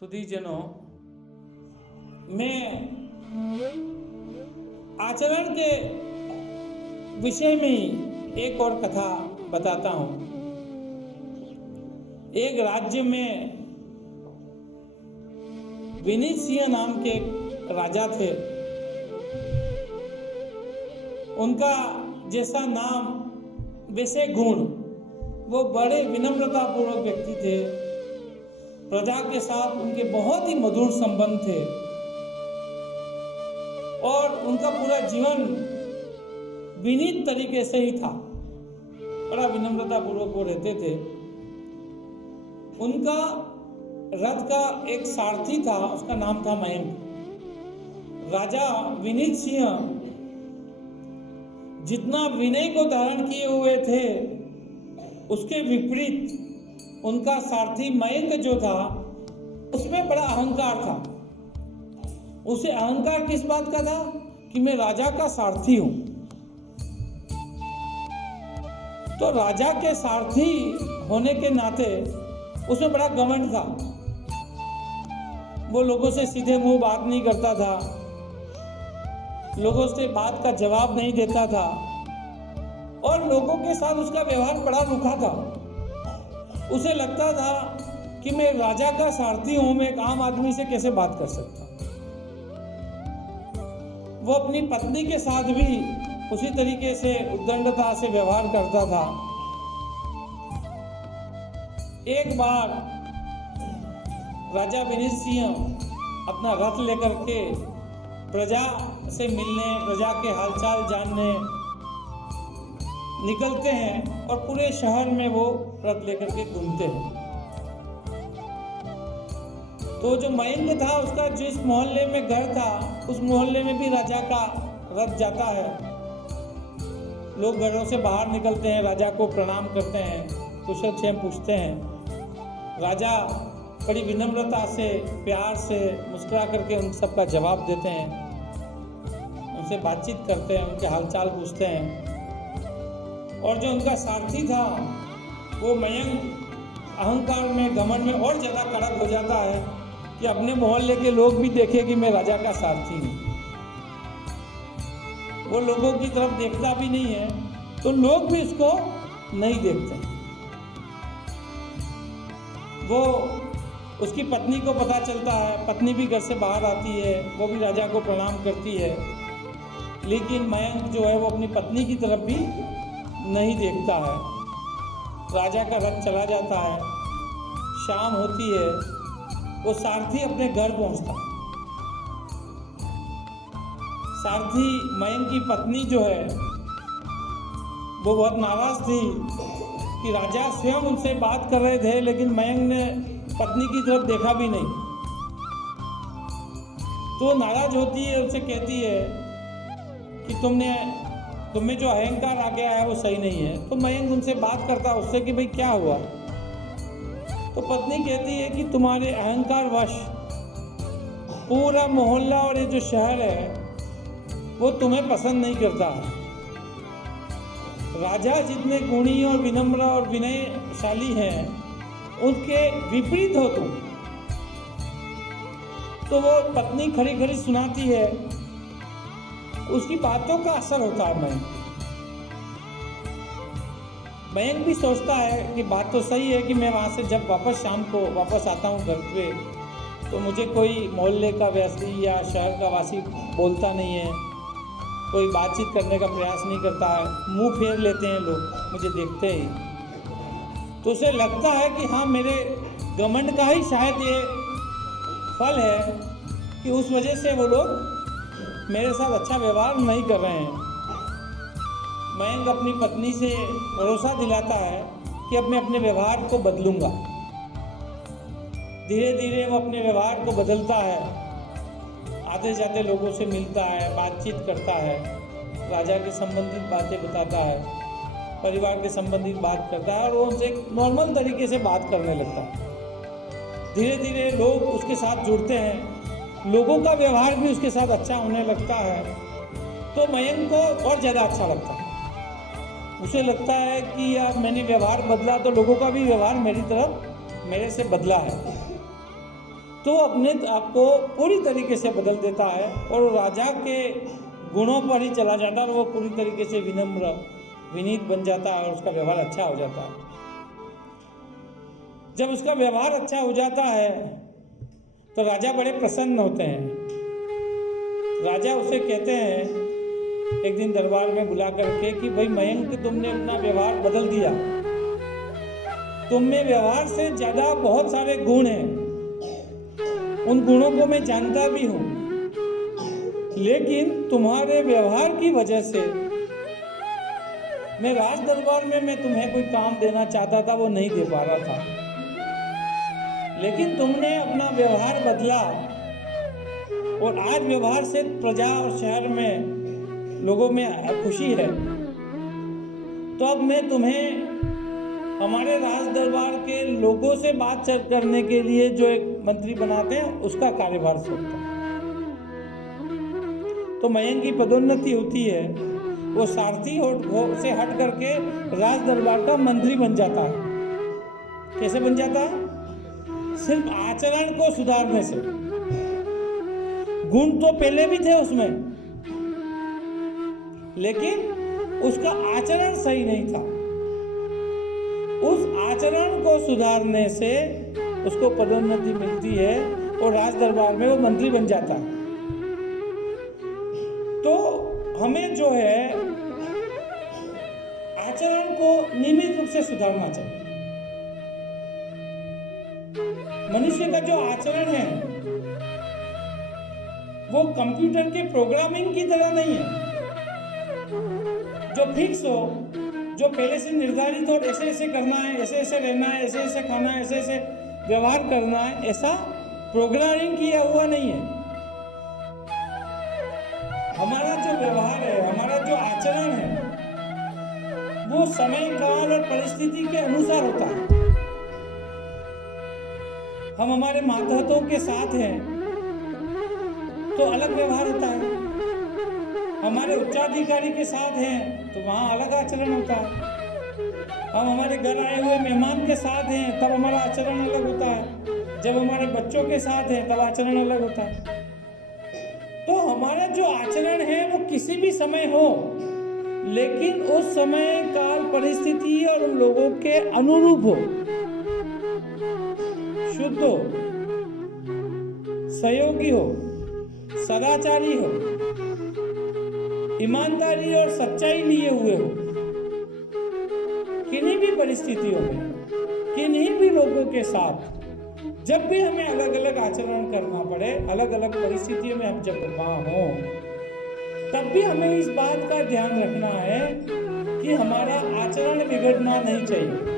सुधीजनों, मैं आचरण के विषय में ही एक और कथा बताता हूँ। एक राज्य में विनीत सिंह नाम के एक राजा थे। उनका जैसा नाम वैसे गुण, वो बड़े विनम्रतापूर्वक व्यक्ति थे। प्रजा के साथ उनके बहुत ही मधुर संबंध थे और उनका पूरा जीवन विनीत तरीके से ही था। बड़ा विनम्रतापूर्वक वो रहते थे। उनका रथ का एक सारथी था, उसका नाम था मयंक। राजा विनीत सिंह जितना विनय को धारण किए हुए थे, उसके विपरीत उनका सारथी मयंक जो था, उसमें बड़ा अहंकार था। उसे अहंकार किस बात का था कि मैं राजा का सारथी हूं। तो राजा के सारथी होने के नाते उसमें बड़ा घमंड था। वो लोगों से सीधे मुंह बात नहीं करता था, लोगों से बात का जवाब नहीं देता था और लोगों के साथ उसका व्यवहार बड़ा रूखा था। उसे लगता था कि मैं राजा का सारथी हूं, मैं एक आम आदमी से कैसे बात कर सकता। वो अपनी पत्नी के साथ भी उसी तरीके से उद्दंडता से व्यवहार करता था। एक बार राजा विनीत सिंह अपना रथ लेकर के प्रजा से मिलने, प्रजा के हालचाल जानने निकलते हैं और पूरे शहर में वो रथ लेकर के घूमते हैं। तो जो मयंक था, उसका जिस मोहल्ले में घर था, उस मोहल्ले में भी राजा का रथ जाता है। लोग घरों से बाहर निकलते हैं, राजा को प्रणाम करते हैं, कुशल क्षेम पूछते हैं। राजा बड़ी विनम्रता से, प्यार से मुस्कुरा करके उन सबका जवाब देते हैं, उनसे बातचीत करते हैं, उनके हालचाल पूछते हैं। और जो उनका सारथी था, वो मयंक अहंकार में, घमंड में और ज़्यादा कड़क हो जाता है कि अपने मोहल्ले के लोग भी देखें कि मैं राजा का सारथी हूँ। वो लोगों की तरफ देखता भी नहीं है, तो लोग भी उसको नहीं देखते। वो उसकी पत्नी को पता चलता है, पत्नी भी घर से बाहर आती है, वो भी राजा को प्रणाम करती है। लेकिन मयंक जो है वो अपनी पत्नी की तरफ भी नहीं देखता है। राजा का रथ चला जाता है, शाम होती है, वो सारथी अपने घर पहुंचता। सारथी मयंक की पत्नी जो है वो बहुत नाराज थी कि राजा स्वयं उनसे बात कर रहे थे, लेकिन मयंक ने पत्नी की तरफ देखा भी नहीं। तो नाराज होती है, उससे कहती है कि तुम्हें जो अहंकार आ गया है वो सही नहीं है। तो मयंक उनसे बात करता है उससे कि भाई क्या हुआ। तो पत्नी कहती है कि तुम्हारे अहंकार वश पूरा मोहल्ला और ये जो शहर है वो तुम्हें पसंद नहीं करता। राजा जितने गुणी और विनम्र और विनयशाली हैं, उनके विपरीत हो तुम। तो वो पत्नी खड़ी खड़ी सुनाती है, उसकी बातों का असर होता है मयंक भी सोचता है कि बात तो सही है कि मैं वहाँ से जब शाम को वापस आता हूँ घर पे, तो मुझे कोई मोहल्ले का वासी या शहर का वासी बोलता नहीं है, कोई बातचीत करने का प्रयास नहीं करता है, मुंह फेर लेते हैं लोग मुझे देखते ही। तो उसे लगता है कि हाँ, मेरे घमंड का ही शायद ये फल है कि उस वजह से वो लोग मेरे साथ अच्छा व्यवहार नहीं कर रहे हैं। मयंक अपनी पत्नी से भरोसा दिलाता है कि अब मैं अपने व्यवहार को बदलूंगा। धीरे धीरे वो अपने व्यवहार को बदलता है, आते जाते लोगों से मिलता है, बातचीत करता है, राजा के संबंधित बातें बताता है, परिवार के संबंधित बात करता है और वो उनसे एक नॉर्मल तरीके से बात करने लगता है। धीरे धीरे लोग उसके साथ जुड़ते हैं, लोगों का व्यवहार भी उसके साथ अच्छा होने लगता है। तो मयंक को और ज़्यादा अच्छा लगता है। उसे लगता है कि यार मैंने व्यवहार बदला तो लोगों का भी व्यवहार मेरी तरफ मेरे से बदला है। तो अपने आप को पूरी तरीके से बदल देता है और वो राजा के गुणों पर ही चला जाता है और वो पूरी तरीके से विनम्र विनीत बन जाता है और उसका व्यवहार अच्छा हो जाता है। जब उसका व्यवहार अच्छा हो जाता है तो राजा बड़े प्रसन्न होते हैं। राजा उसे कहते हैं एक दिन दरबार में बुला करके कि भाई मयंक, तुमने अपना व्यवहार बदल दिया, तुम में व्यवहार से ज्यादा बहुत सारे गुण हैं, उन गुणों को मैं जानता भी हूं, लेकिन तुम्हारे व्यवहार की वजह से मैं राज दरबार में मैं तुम्हें कोई काम देना चाहता था, वो नहीं दे पा रहा था, लेकिन तुमने अपना व्यवहार बदला और आज व्यवहार से प्रजा और शहर में लोगों में खुशी है। तो अब मैं तुम्हें हमारे राज दरबार के लोगों से बातचीत करने के लिए जो एक मंत्री बनाते हैं उसका कार्यभार सौंपता है। तो मयंक की पदोन्नति होती है, वो सारथी से हट करके राज दरबार का मंत्री बन जाता है। कैसे बन जाता है? सिर्फ आचरण को सुधारने से। गुण तो पहले भी थे उसमें, लेकिन उसका आचरण सही नहीं था। उस आचरण को सुधारने से उसको पदोन्नति मिलती है और राज दरबार में वो मंत्री बन जाता है। तो हमें जो है आचरण को नियमित रूप से सुधारना चाहिए। मनुष्य का जो आचरण है वो कंप्यूटर के प्रोग्रामिंग की तरह नहीं है जो फिक्स हो, जो पहले से निर्धारित हो, ऐसे ऐसे करना है, ऐसे ऐसे रहना है, ऐसे ऐसे खाना है, ऐसे ऐसे व्यवहार करना है, ऐसा प्रोग्रामिंग किया हुआ नहीं है। हमारा जो व्यवहार है, हमारा जो आचरण है, वो समय काल और परिस्थिति के अनुसार होता है। हम हमारे मातहतों के साथ हैं तो अलग व्यवहार होता है, हमारे उच्चाधिकारी के साथ हैं तो वहाँ अलग आचरण होता है, हम हमारे घर आए हुए मेहमान के साथ हैं तब हमारा आचरण अलग होता है, जब हमारे बच्चों के साथ हैं तब आचरण अलग होता है। तो हमारा जो आचरण है वो किसी भी समय हो, लेकिन उस समय काल परिस्थिति और उन लोगों के अनुरूप हो, शुद्ध हो, सहयोगी हो, सदाचारी हो, ईमानदारी और सच्चाई लिए हुए हो। किन्हीं भी परिस्थितियों में, किन्हीं भी लोगों के साथ जब भी हमें अलग अलग आचरण करना पड़े, अलग अलग परिस्थितियों में हम जब वहां हों, तब भी हमें इस बात का ध्यान रखना है कि हमारा आचरण बिगड़ना नहीं चाहिए।